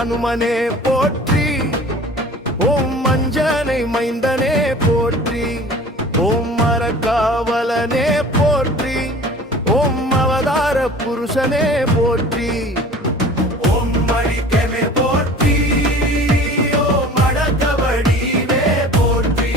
அனுமனே போற்றி, ஓம் மஞ்சனை மைந்தனே போற்றி, ஓம் மரக்காவலனே போற்றி, ஓம் அவதார புருஷனே போற்றி, ஓம் மணிக்கமே போற்றி, ஓம் அடக்கவடிவே போற்றி,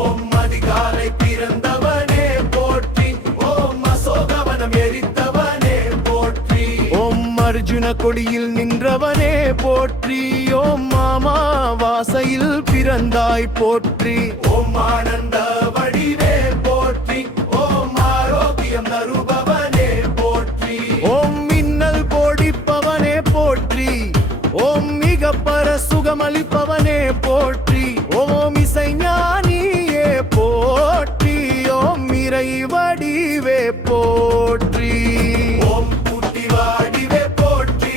ஓம் அதிகாலை பிறந்தவனே போற்றி, ஓம் அசோகவனம் எரித்தவனே போற்றி, ஓம் அர்ஜுன கொடியில் நின்றவனே போற்றி, ஓம் மாமா வாசையில் பிறந்தாய் போற்றி, ஓம் ஆனந்த வடிவே போற்றி, ஓம் ஆரோக்கியம் தருபவனே போற்றி, ஓம் மின்னல் போடிப்பவனே போற்றி, ஓம் மிக பர சுகமளிப்பவனே போற்றி, ஓம் இசைஞானியே போற்றி, ஓம் இறை வடிவே போற்றி, ஓம் குட்டி வாடிவே போற்றி,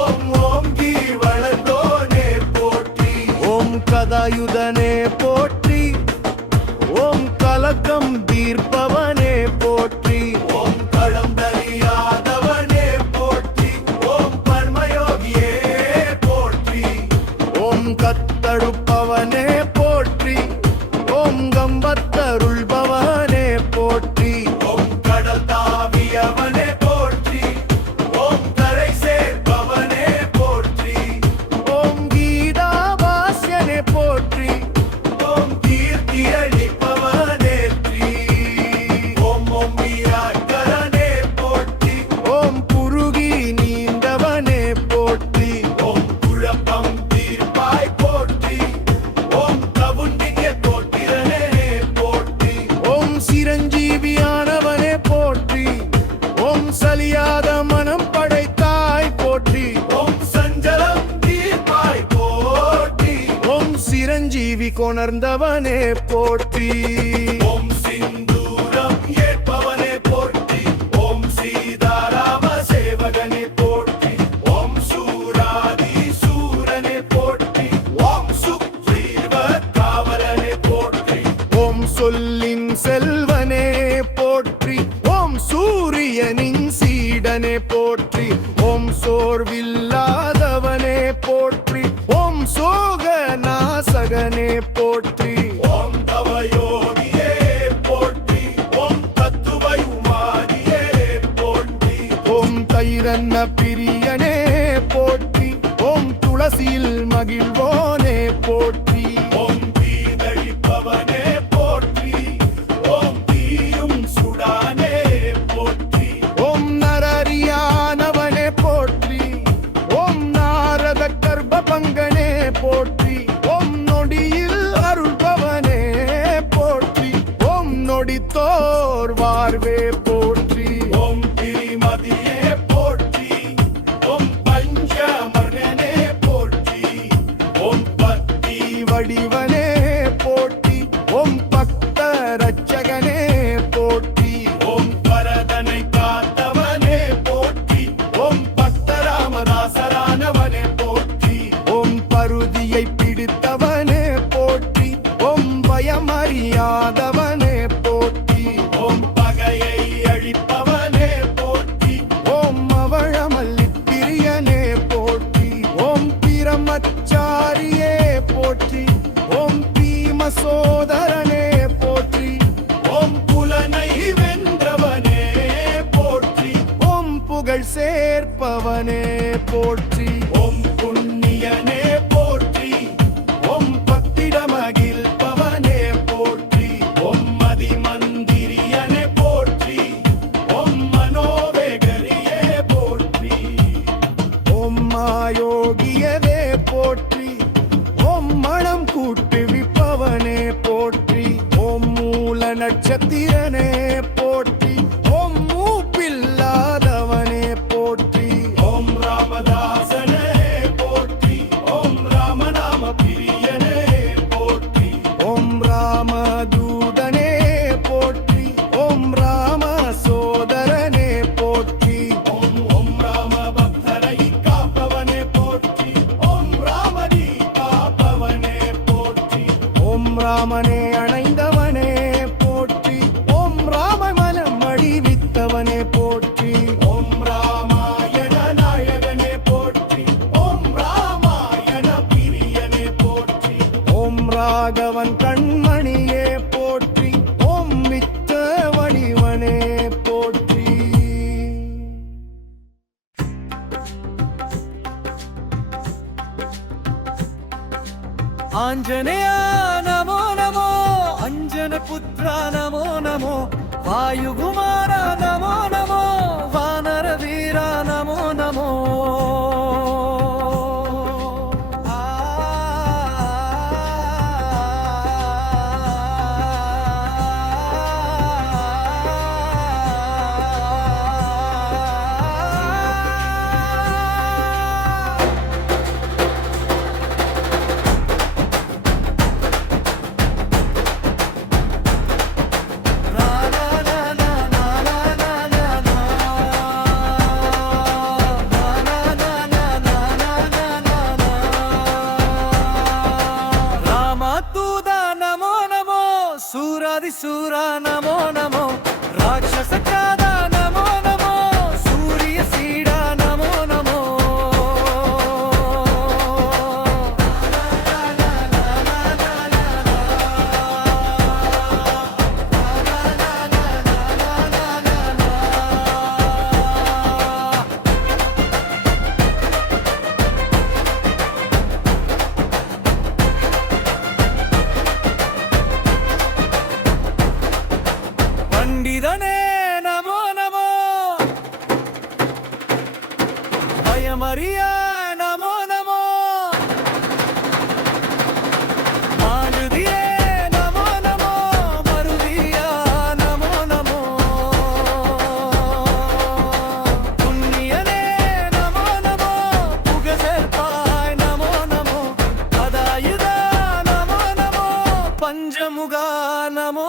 ஓம் ஓங்கி வளர்ந்தோனே போற்றி, ஓம் கதாயுதனே போற்றி, ஓம் கலக்கம் தீர்ப்பவனே போற்றி, ஓம் களம் தெரியாதவனே போற்றி, ஓம் பர்மயோகியே போற்றி, ஓம் கத்தடுப்பவனே போற்றி, ஓம் கம்பத்தருள்பவனே போற்றி, ஓம் கடல் தாவியவனே போற்றி, ஓம் கரை சேர்ப்பவனே போற்றி, ஓம் கீதாவாஸ்யனே போற்றி, ஓம் கீர்த்தி அளிப்பவனேற்றி, ஓம் ஓம் வீராக்கரனே போற்றி, ஓம் குருகி நீண்டவனே போற்றி, ஓம் குழப்பம் தீர்ப்பாய் போற்றி, ஓம் கவுண்டிய தோற்றிரனே போற்றி, ஓம் சிரஞ்சீவியானவனே போற்றி, ஓம் சலியாத மனம் படைத்தாய் போற்றி, ஓம் சஞ்சலம் தீர்ப்பாய் போற்றி, ஓம் சிரஞ்சீவி கொணர்ந்தவனே போற்றி, ஓம் சிந்தூரம் ஏற்பவனே போற்றி, ஓம் சீதாராம சேவகனே போற்றி, ஓம் சூராதி சூரனே போற்றி, ஓம் சுக்ரீவ காவலனே போற்றி, ஓம் சொல்லின் செல்வனே போற்றி, ஓம் சூரியனின் சீடனே போற்றி, ஓம் சோர்வில்லாதவனே போற்றி, ஓம் சோக நாசகனே போற்றி, ஓம் தவயோகியே போற்றி, ஓம் தத்துவயுமானியே போற்றி, ஓம் தைரன்ன பிரியனே போற்றி, ஓம் துளசியில் மகிழ்வோனே போற்றி, ஓம் தீதழிப்பவனே போற்றி, ஓம் தீயும் சுடானே போற்றி, ஓம் நரரியானவனே போற்றி, ஓம் நாரத கர்ப்பபங்கனே போற்றி, ஓம் நொடியில் அருள்பவனே போற்றி, ஓம் நொடித்தோர் வாழ்வே போற்றி, ஓம் திரிமதியே போற்றி, ஓம் பஞ்சமர்ணனே போற்றி, ஓம் பக்தி வடிவனே போற்றி, ஓம் பக்த ரட்சகனே போற்றி, ஓம் பரதனை காத்தவனே போற்றி, ஓம் பக்த ராமதாசரானவனே போற்றி, ஓம் பருதியை பிடித்தவனே போற்றி, ஓம் பயமறியாதவனே போற்றி, ஓம் பகையை அழிப்பவனே போற்றி, ஓம் அவழமல்லிப்பிரியனே போற்றி, ஓம் பிரம்மச்சாரியே போற்றி, ஓம் பீம சோதரனே போற்றி, ஓம் புலனை வென்றவனே போற்றி, ஓம் புகழ் சேர்ப்பவனே போற்றி, ஓம் புண்ணியனே போற்றி, ஓம் பத்திடமகிழ்பவனே போற்றி, ஓம் மதிமந்திரியனே போற்றி, ஓம் மனோவேகரியே போற்றி, ஓம் மாயோகியவே போற்றி, ஓம் மனம் கூட்டுவிப்பவனே போற்றி, ஓம் மூல நட்சத்திரனே போற்றி, ஓம் மூப்பில்லாதவனே போற்றி, ஓம் ராமதாசனே போற்றி, ஓம் ராமநாம பிரியனே போற்றி, ஓம் ராமதூதனே போற்றி, ஓம் आञ्जनेया नमो नमो अञ्जनपुत्रा नमो नमो वायुकुमारा नमो नमो वानरवीरा नमो नमो सूरा नमो नमो राक्षस कादा नमो नमो सूर्य सीडा नमो नमो पंडितने नमो नमो भयमरिया नमो नमो मांडुदिये नमो नमो मरुदिया नमो नमो पुण्यने नमो नमो पुगसेर्पाय नमो नमो पदायुधा नमो नमो पंचमुगा नमो